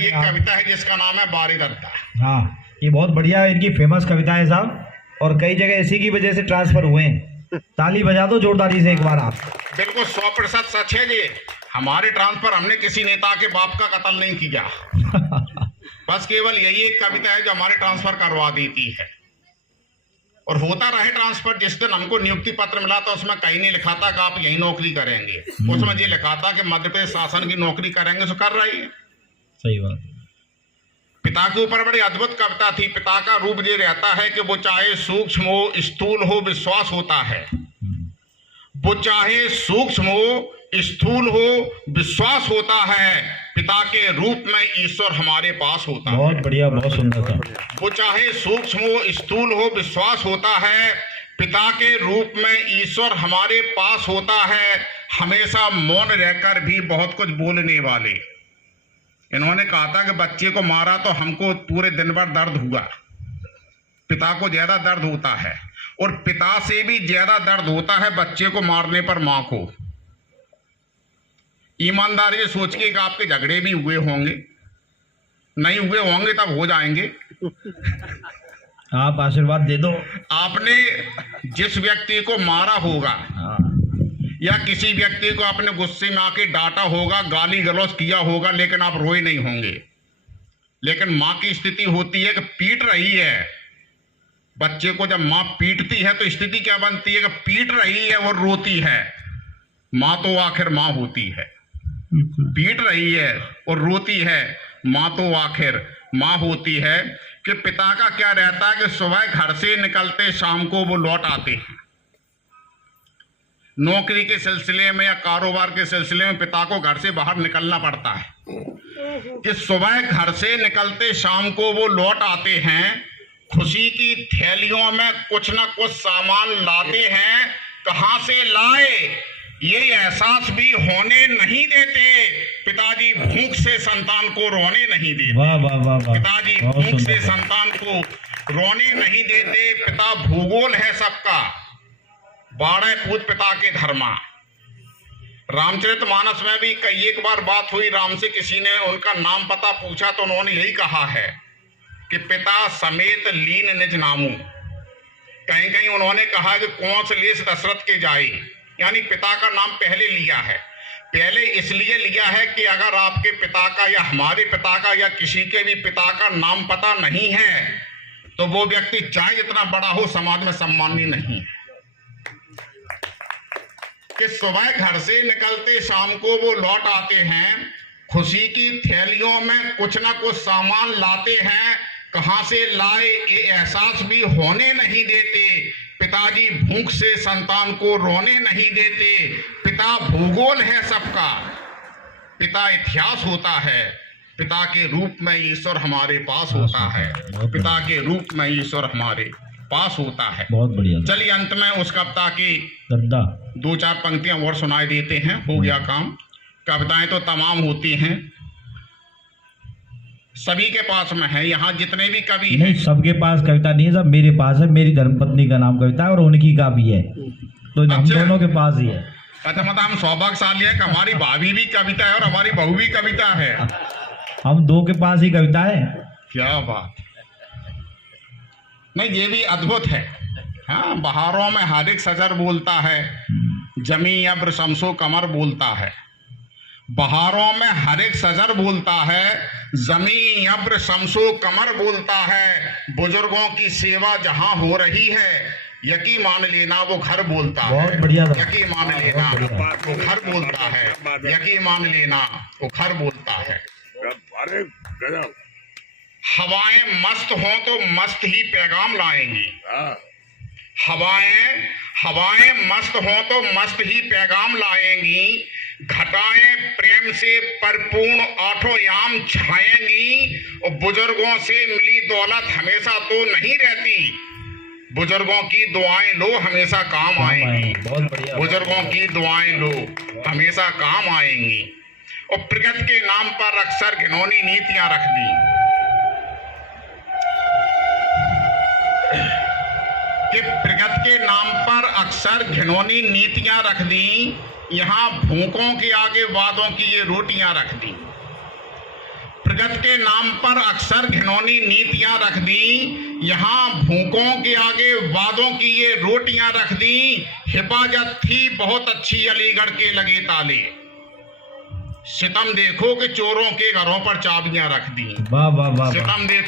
ये कविता है जिसका नाम है बारीदत्ता। हाँ, ये बहुत बढ़िया इनकी फेमस कविता है साहब, और कई जगह इसी की वजह से ट्रांसफर हुए हैं। ताली बजा दो जोरदारी से एक बार आप। बिल्कुल 100% सच है जी। हमारे ट्रांसफर, हमने किसी नेता के बाप का कत्ल नहीं किया। बस केवल यही एक कविता है जो हमारे ट्रांसफर करवा देती है। और होता रहे ट्रांसफर। जिस दिन हमको नियुक्ति पत्र मिला था उसमें कहीं नहीं लिखा था कि आप यही नौकरी करेंगे, उसमें ये लिखा था कि मध्य प्रदेश शासन की नौकरी करेंगे, तो कर रही है। सही बात। पिता के ऊपर बड़ी अद्भुत कविता थी। पिता का रूप ये रहता है कि वो चाहे सूक्ष्म हो स्थूल हो विश्वास होता है। वो चाहे सूक्ष्म हो स्थूल हो विश्वास होता है। पिता के रूप में ईश्वर हमारे पास होता है। बहुत बढ़िया, बहुत सुंदर था। वो चाहे सूक्ष्म हो स्थूल हो विश्वास होता है। पिता के रूप में ईश्वर हमारे पास होता है। हमेशा मौन रहकर भी बहुत कुछ बोलने वाले। इन्होंने कहा था कि बच्चे को मारा तो हमको पूरे दिन भर दर्द हुआ, पिता को ज्यादा दर्द होता है, और पिता से भी ज्यादा दर्द होता है बच्चे को मारने पर मां को। ईमानदारी से सोचिए कि आपके झगड़े भी हुए होंगे, नहीं हुए होंगे तब हो जाएंगे। आप आशीर्वाद दे दो। आपने जिस व्यक्ति को मारा होगा या किसी व्यक्ति को अपने गुस्से में आके डांटा होगा, गाली गलौज किया होगा, लेकिन आप रोए नहीं होंगे। लेकिन मां की स्थिति होती है कि पीट रही है बच्चे को। जब मां पीटती है तो स्थिति क्या बनती है कि पीट रही है और रोती है। मां तो आखिर मां होती है। पीट रही है और रोती है, मां तो आखिर मां होती है। कि पिता का क्या रहता है कि सुबह घर से निकलते शाम को वो लौट आते हैं। नौकरी के सिलसिले में या कारोबार के सिलसिले में पिता को घर से बाहर निकलना पड़ता है। कि सुबह घर से निकलते शाम को वो लौट आते हैं, खुशी की थैलियों में कुछ ना कुछ सामान लाते हैं। कहां से लाए ये एहसास भी होने नहीं देते। पिताजी भूख से संतान को रोने नहीं देते। वाह वाह वाह वाह। पिताजी भूख से संतान को रोने नहीं देते। पिता भूगोल है सबका, 12 पूत पिता के धर्मा। रामचरितमानस में भी कई एक बार बात हुई, राम से किसी ने उनका नाम पता पूछा तो उन्होंने यही कहा है कि पिता समेत लीन निज नामू। कहीं कहीं उन्होंने कहा कि कौन से लेस दशरथ के जाए, यानी पिता का नाम पहले लिया है। पहले इसलिए लिया है कि अगर आपके पिता का या हमारे पिता का या किसी के भी पिता का नाम पता नहीं है तो वो व्यक्ति चाहे जितना बड़ा हो समाज में सम्माननीय नहीं है। कि सुबह घर से निकलते शाम को वो लौट आते हैं, खुशी की थैलियों में कुछ ना कुछ सामान लाते हैं। कहां से लाए ये एहसास भी होने नहीं देते। पिताजी भूख से संतान को रोने नहीं देते। पिता भूगोल है सबका, पिता इतिहास होता है। पिता के रूप में ईश्वर हमारे पास होता है। पिता के रूप में ईश्वर हमारे पास होता है। बहुत बढ़िया। चलिए अंत में उस कविता की 2-4 पंक्तियां और सुनाई देते हैं, हो गया काम। कविताएं तो तमाम होती हैं, सभी के पास में है। यहाँ जितने भी कवि नहीं, सबके पास कविता नहीं है, सब मेरे पास है। मेरी धर्मपत्नी का नाम कविता है और उनकी का भी है, तो हम दोनों के पास ही है। अच्छा, मतलब हम सौभाग्यशाली है कि हमारी भाभी भी कविता है और हमारी बहू भी कविता है। हम दो के पास ही कविता है। क्या बात। नहीं, ये भी अद्भुत है। हाँ, बहारों में हर एक सजर बोलता है, जमी अब्र शमसो कमर बोलता है। बहारों में हर एक सजर बोलता है, जमी अब्र शमसो कमर बोलता है। बुजुर्गों की सेवा जहां हो रही है, यकीन मान लेना वो घर बोलता है। बहुत बढ़िया। यकीन मान लेना वो घर बोलता है। यकीन मान लेना वो घर बोलता है। हवाएं मस्त हों तो मस्त ही पैगाम लाएंगी। हवाएं मस्त हों तो मस्त ही पैगाम लाएंगी। घटाएं प्रेम से परिपूर्ण आठों याम छाएंगी। और बुजुर्गों से मिली दौलत हमेशा तो नहीं रहती। बुजुर्गों की दुआएं लो हमेशा काम आएंगी। बहुत बढ़िया। बुजुर्गों की दुआएं लो हमेशा काम आएंगी। और प्रगति के नाम पर अक्सर घिनौनी नीतियां रख दी। कि प्रगति के नाम पर अक्सर घिनौनी नीतियां रख दी। यहाँ भूखों के आगे वादों की ये रोटियां रख दी। इज्जत के नाम पर अक्सर घिनौनी नीतियां रख दी, यहाँ भूखों के आगे वादों की ये रोटियां रख दी। हिफाजत थी बहुत अच्छी, अलीगढ़ के लगे ताले। सितम देखो कि चोरों के घरों पर चाबियां रख दी। वाह वाह वाह वाह। सितम देखो